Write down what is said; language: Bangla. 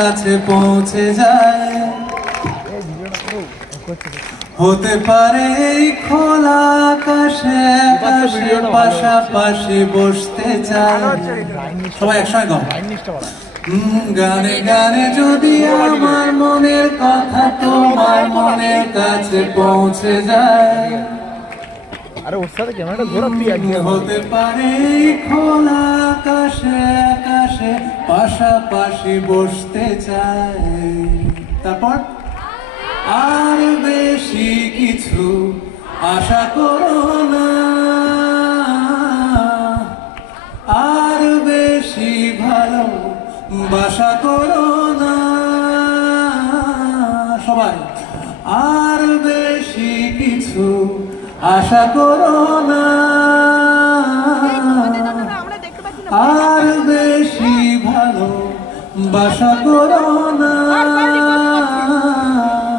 কাছে পৌঁছে যায়। হতে পারে এই খোলা আকাশে আকাশে পাশাপাশি বসতে চায়। সবাই একসঙ্গে গাও। গানে গানে যদি আমার মনের কথা তোমার মনের কাছে পৌঁছে যায়। হতে পারে এই খোলা আকাশে আকাশে পাশাপাশি বসতে চায়। তারপর আর বেশি কিছু আশা করো না, আর বেশি ভালো বাসা করো না। সবাই আর বেশি কিছু আশা করো না, আর বেশি ভালো বাসা করো না।